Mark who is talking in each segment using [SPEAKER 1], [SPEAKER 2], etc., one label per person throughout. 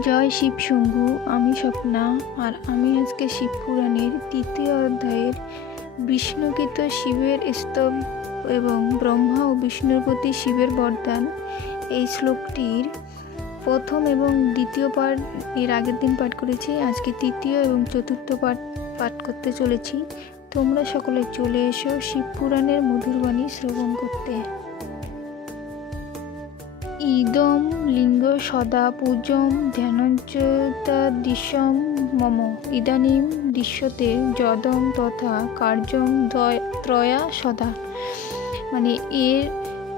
[SPEAKER 1] জয় শিব শম্ভু, আমি স্বপ্না, আর আমি আজকে শিব পুরাণের তৃতীয় অধ্যায়ের বিষ্ণুকৃত শিবের স্তব এবং ব্রহ্মা ও বিষ্ণুর প্রতি শিবের বরদান। এই শ্লোকটির প্রথম এবং দ্বিতীয় পাঠ, এর আগের দিন পাঠ করেছি, আজকে তৃতীয় এবং চতুর্থ পাঠ পাঠ করতে চলেছি। তোমরা সকলে চলে এসো শিব পুরাণের মধুর বাণী শ্রবণ করতে। ইদম লিঙ্গ সদা পূজম ধ্যানঞ্চতাদিশম মম ইদানিম দৃশ্যতে যদম তথা কার্যম ত্রয়া সদা মানে এর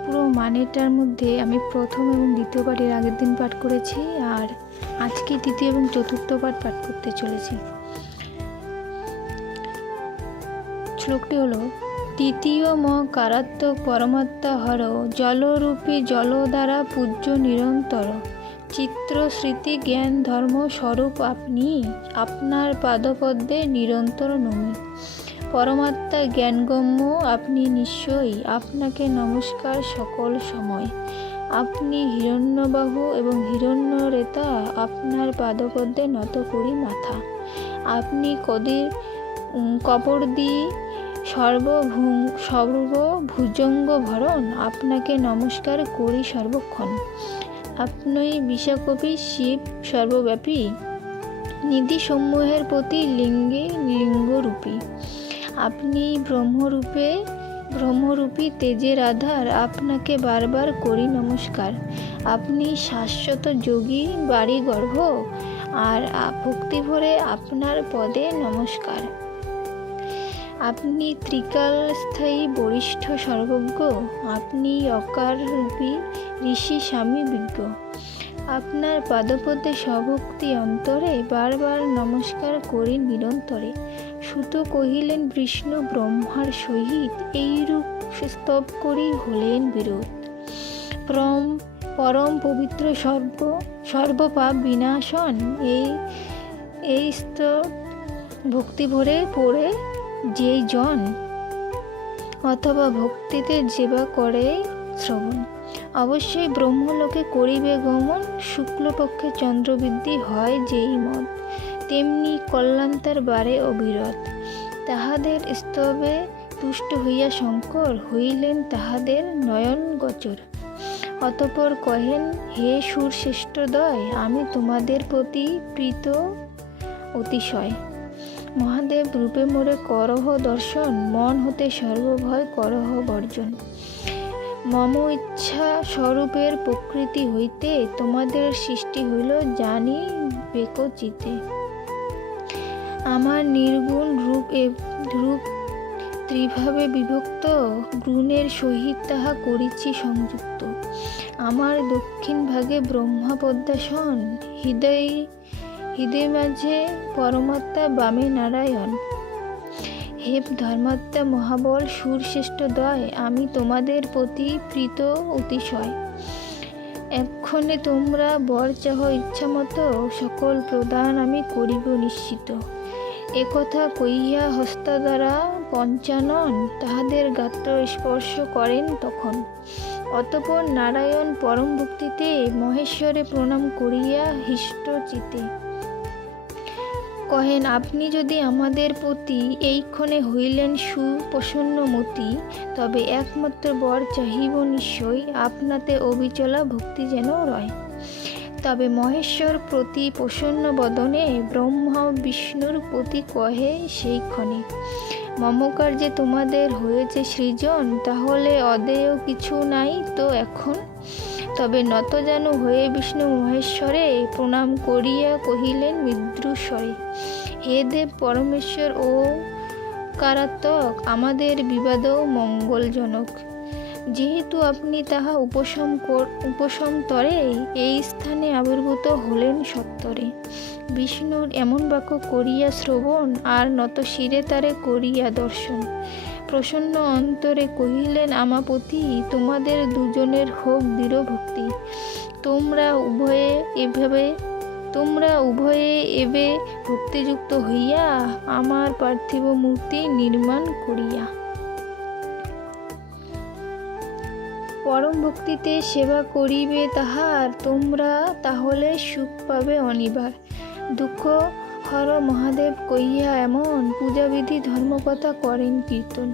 [SPEAKER 1] পুরো মানেটার মধ্যে আমি প্রথম এবং দ্বিতীয় পাঠ এর আগের দিন পাঠ করেছি আর আজকে তৃতীয় এবং চতুর্থ পাঠ পাঠ করতে চলেছি। শ্লোকটি হলো তৃতীয় ম কারাত্মক পরমাত্মা হর জলরূপী জল দ্বারা পূজ্য নিরন্তর। চিত্র স্মৃতি জ্ঞান ধর্ম স্বরূপ আপনি আপনার পাদপদ্মে নিরন্তর নমি। পরমাত্মা জ্ঞানগম্য আপনি নিশ্চয়ই আপনাকে নমস্কার সকল সময়। আপনি হিরণ্যবাহু এবং হিরণ্যরেতা আপনার পাদপদ্মে নত করি মাথা। আপনি কদির উম, কপর্দি সর্বভূ সর্বভুজঙ্গ ভরণ, আপনাকে নমস্কার করি সর্বক্ষণ। আপনি বিশাকবি শিব, সর্বব্যাপী, নিধিসমূহের প্রতি লিঙ্গে লিঙ্গরূপী। আপনি ব্রহ্মরূপে, ব্রহ্মরূপী তেজের আধার আপনাকে বারবার করি নমস্কার। আপনি শাশ্বত যোগী বাড়ি গর্ভ আর ভক্তি ভরে আপনার পদে নমস্কার। আপনি ত্রিকাল স্থায়ী বরিষ্ঠ সর্বজ্ঞ, আপনি অকার রূপী ঋষি স্বামী বিজ্ঞ। আপনার পাদপদে স্বভক্তি অন্তরে বারবার নমস্কার করি নিরন্তরে। সুত কহিলেন বিষ্ণু ব্রহ্মার সহিত এইরূপ স্তব করি হলেন বিরোধ। পরম পরম পবিত্র সর্ব, সর্বপাপ বিনাশন এই এই স্তব ভক্তি ভরে পড়ে যেই জন অথবা ভক্তিতে যেবা করে শ্রবণ। অবশ্যই ব্রহ্মলোকে করিবে গমন, শুক্লপক্ষে চন্দ্রবৃদ্ধি হয় যেই মত। তেমনি কল্যাণতার বারে অবিরত। তাহাদের স্তবে তুষ্ট হইয়া শঙ্কর হইলেন তাহাদের নয়ন গোচর। অতপর কহেন, হে সুর শ্রেষ্ঠদয় আমি তোমাদের প্রতি প্রীত অতিশয়। মহাদেব রূপে মোরে করহ দর্শন, মন হতে সর্বভয় করহ বর্জন। মম ইচ্ছা স্বরূপের প্রকৃতি হইতে তোমাদের সৃষ্টি হইল জানি বেকচিতে আমার নির্গুণ রূপ রূপ ত্রিভাবে বিভক্ত গুণের সহিত তাহা করিছি সংযুক্ত। আমার দক্ষিণ ভাগে ব্রহ্মা পদ্মাসন হৃদয় হৃদয় মাঝে পরমাত্মা বামে নারায়ণ। হে ধর্মাত্মা মহাবল সুরশ্রেষ্ঠ দয়, আমি তোমাদের প্রতি প্রীত অতিশয়। এক্ষণে তোমরা বর চাহ ইচ্ছা মতো সকল প্রদান আমি করিব নিশ্চিত। একথা কইয়া হস্ত দ্বারা পঞ্চানন তাহাদের গাত্র স্পর্শ করেন তখন। অতপর নারায়ণ পরম ভক্তিতে মহেশ্বরে প্রণাম করিয়া হিষ্ট চিতে। কহেন, আপনি যদি আমাদের প্রতি এইক্ষণে হইলেন সুপ্রসন্নমতি তবে একমাত্র বর চাহিব নিশ্চয় আপনাতে অবিচলা ভক্তি যেন রয়। তবে মহেশ্বর প্রতি প্রসন্ন বদনে ব্রহ্মা বিষ্ণুর প্রতি কহে সেইক্ষণে মমকার যে তোমাদের হয়েছে সৃজন, তাহলে অদেয় কিছু নাই তো এখন? তবে নত যেন হয়ে বিষ্ণু মহেশ্বরে প্রণাম করিয়া কহিলেন বিদ্রুস্বরে হে দেব পরমেশ্বর ও কারাত্মক, আমাদের বিবাদও মঙ্গলজনক। যেহেতু আপনি তাহা উপশম উপশম তরে, এই স্থানে আবির্ভূত হলেন সত্তরে। বিষ্ণুর এমন বাক্য করিয়া শ্রবণ আর নত শিরে তারে করিয়া দর্শন। প্রসন্ন অন্তরে কহিলেন আমাপতি তোমাদের দুজনের হোক দৃঢ় ভক্তি। তোমরা উভয়ে এভাবে, তোমরা উভয়ে এবে ভক্তিযুক্ত হইয়া আমার পার্থিব মূর্তি নির্মাণ করিয়া। পরম ভক্তিতে সেবা করিবে তাহার, তোমরা তাহলে সুখ পাবে অনিবার। দুঃখ হর মহাদেব কইয়া এমন পূজাবিধি ধর্মকথা করেন কীর্তন।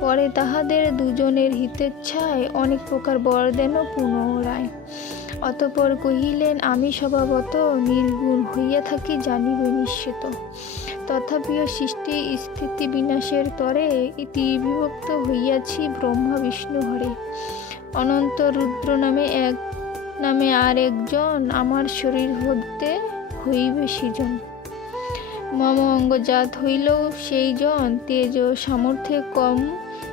[SPEAKER 1] পরে তাহাদের দুজনের হিতেচ্ছায় অনেক প্রকার বর দেন পুনরায় অতপর কহিলেন, আমি স্বভাবত নির্গুণ হইয়া থাকি, জানিব নিশ্চিত। তথাপিও সৃষ্টি স্থিতি বিনাশের তরে ইতি বিভক্ত হইয়াছি ব্রহ্মা, বিষ্ণু, হরে। অনন্ত রুদ্র নামে এক, নামে আর একজন আমার শরীর হতে হইবে সৃজন। মম অঙ্গজাত হইলেও সেই জন তেজ সামর্থ্যে কম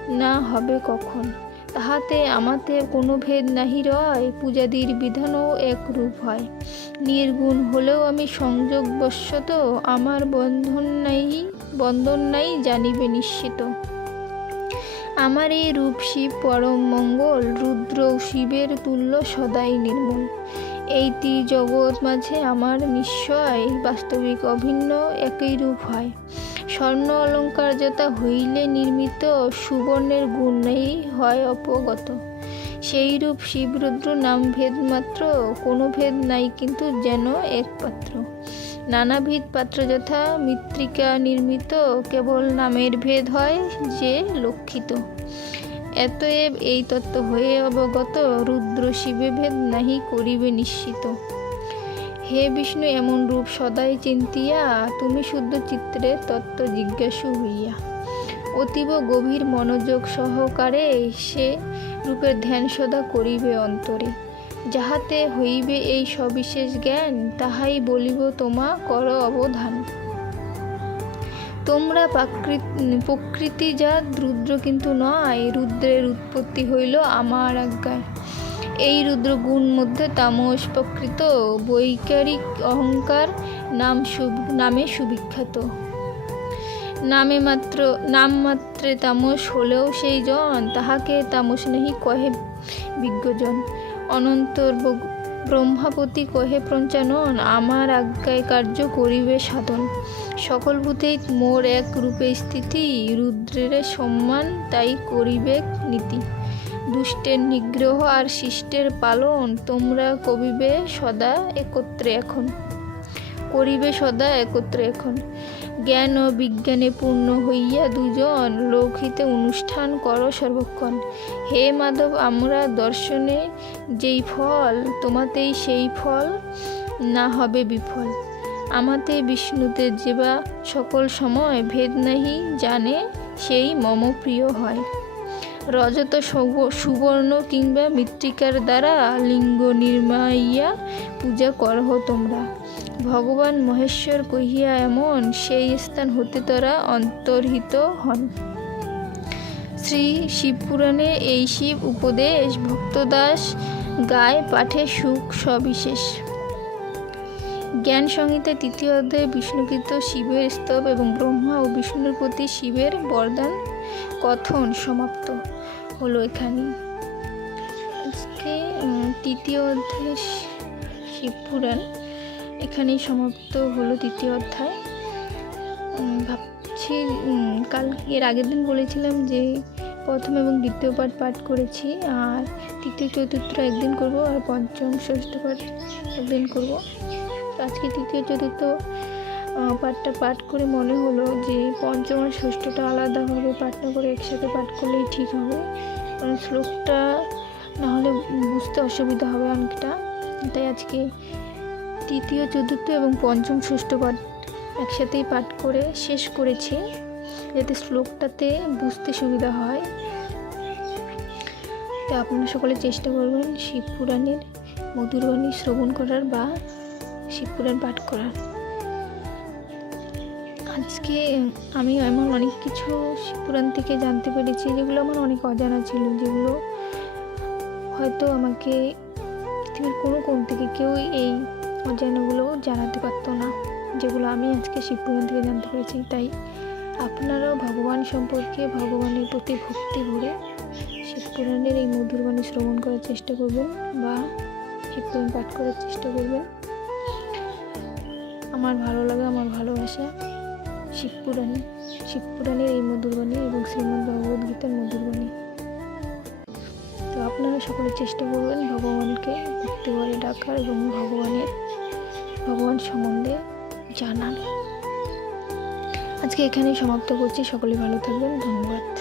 [SPEAKER 1] না হবে কখন। তাহাতে আমাতে কোনো ভেদ নাহি রয়, পূজাদির বিধানও একরূপ হয়। নির্গুণ হলেও আমি সংযোগবশত আমার বন্ধন নাই বন্ধন নাই জানিবে নিশ্চিত। আমার এই রূপ শিব পরম মঙ্গল, রুদ্র শিবের তুল্য সদাই নির্মল। এই তি জগৎ মাঝে আমার নিশ্চয় বাস্তবিক অভিন্ন একই রূপ হয়। স্বর্ণ অলঙ্কার যথা হইলে নির্মিত সুবর্ণের গুণ নেই, হয় অপগত। সেই রূপ শিবরুদ্র নাম ভেদ মাত্র, কোনো ভেদ নাই কিন্তু যেন এক পাত্র নানাবিধ পাত্র যথা মৃত্তিকা নির্মিত, কেবল নামের ভেদ হয় যে লক্ষিত। এতএব এই তত্ত্ব হয়ে অবগত রুদ্র শিবে ভেদ নাহি করিবে নিশ্চিত। হে বিষ্ণু, এমন রূপ সদাই চিন্তিয়া, তুমি শুদ্ধ চিত্রে তত্ত্ব জিজ্ঞাসু হইয়া। অতীব গভীর মনোযোগ সহকারে সে রূপের ধ্যান সদা করিবে অন্তরে। যাহাতে হইবে এই সবিশেষ জ্ঞান, তাহাই বলিব তোমা, কর অবধান। তোমরা প্রকৃতি যা রুদ্র কিন্তু নয়, রুদ্রের উৎপত্তি হইল আমার আজ্ঞায়। এই রুদ্র গুণ মধ্যে তামস প্রকৃত, বৈকারিক অহংকার নাম নামে সুবিখ্যাত। নামে মাত্র নাম মাত্রে তামস হলেও সেই জন, তাহাকে তামস নেহি কহে বিজ্ঞজন। অনন্তর ব্রহ্মাপতি কহে পঞ্চানন আমার আজ্ঞায় কার্য করিবে সাধন। সকল ভূতেই মোর এক রূপে স্থিতি, রুদ্রের সম্মান তাই করিবে নীতি। দুষ্টের নিগ্রহ আর শিষ্টের পালন তোমরা কবিবে সদা একত্রে এখন। করিবে সদা একত্রে এখন। জ্ঞান ও বিজ্ঞানে পূর্ণ হইয়া দুজন লোকহিতে অনুষ্ঠান করো সর্বক্ষণ। হে মাধব, আমরা দর্শনে যেই ফল, তোমাতেই সেই ফল, না হবে বিফল। আমাতে বিষ্ণুতে যেবা সকল সময় ভেদ নাহি, জানে সেই মম প্রিয় হয়। রজত সুবর্ণ কিংবা মৃত্তিকার দ্বারা লিঙ্গ নির্মাইয়া পূজা করহ তোমরা। ভগবান মহেশ্বর কহিয়া, এমন, সেই স্থান হতে তোরা অন্তর্হিত হন। শ্রী শিবপুরাণে এই শিব উপদেশ, ভক্তদাস গায় পাঠে সুখ সবিশেষ। জ্ঞান সংহিতা তৃতীয় অধ্যায়ে বিষ্ণুকৃত শিবের স্তব এবং ব্রহ্মা ও বিষ্ণুর প্রতি শিবের বরদান কথন সমাপ্ত হলো এখানে আজকে তৃতীয় অধ্যায় শিবপুরাণ এখানেই সমাপ্ত হলো তৃতীয় অধ্যায়। ভাবছি কাল এর আগের দিন বলেছিলাম যে প্রথম এবং দ্বিতীয় পাঠ পাঠ করেছি, আর তৃতীয়, চতুর্থ একদিন করব, আর পঞ্চম, ষষ্ঠ পাঠ একদিন করব। আজকে তৃতীয়, চতুর্থ পাঠটা পাঠ করে মনে হলো যে পঞ্চম আর ষষ্ঠটা আলাদাভাবে পাঠ না করে একসাথে পাঠ করলেই ঠিক হবে। কারণ শ্লোকটা না হলে বুঝতে অসুবিধা হবে অনেকটা। তাই আজকে তৃতীয়, চতুর্থ এবং পঞ্চম ষষ্ঠ পাঠ একসাথেই পাঠ করে শেষ করেছি, যাতে শ্লোকটাতে বুঝতে সুবিধা হয়। তো আপনারা সকলে চেষ্টা করবেন শিব পুরাণের মধুরবাণী শ্রবণ করার বা শিবপুরাণ পাঠ করার। আজকে আমি এমন অনেক কিছু শিবপুরাণ থেকে জানতে পেরেছি, যেগুলো আমার অনেক অজানা ছিল, যেগুলো হয়তো আমাকে পৃথিবীর কোনো কোন থেকে কেউ এই অজানাগুলো জানাতে পারতো না, যেগুলো আমি আজকে শিবপুরাণ থেকে জানতে পেরেছি। তাই আপনারাও ভগবান সম্পর্কে ভগবানের প্রতি ভক্তি ভরে শিবপুরাণের এই মধুরবাণী শ্রবণ করার চেষ্টা করবেন বা শিবপুরাণ পাঠ করার চেষ্টা করবেন। আমার ভালো লাগে, আমার ভালোবাসা শিবপুরাণী, শিবপুরাণের এই মধুরবাণী এবং শ্রীমদ্ ভগবদ্গীতার মধুরবাণী। আপনারা সকলে চেষ্টা করবেন ভগবানকে ভক্তি বলে ডাকার এবং ভগবানের ভগবান সম্বন্ধে জানান আজকে এখানেই সমাপ্ত করছি। সকলে ভালো থাকবেন। ধন্যবাদ।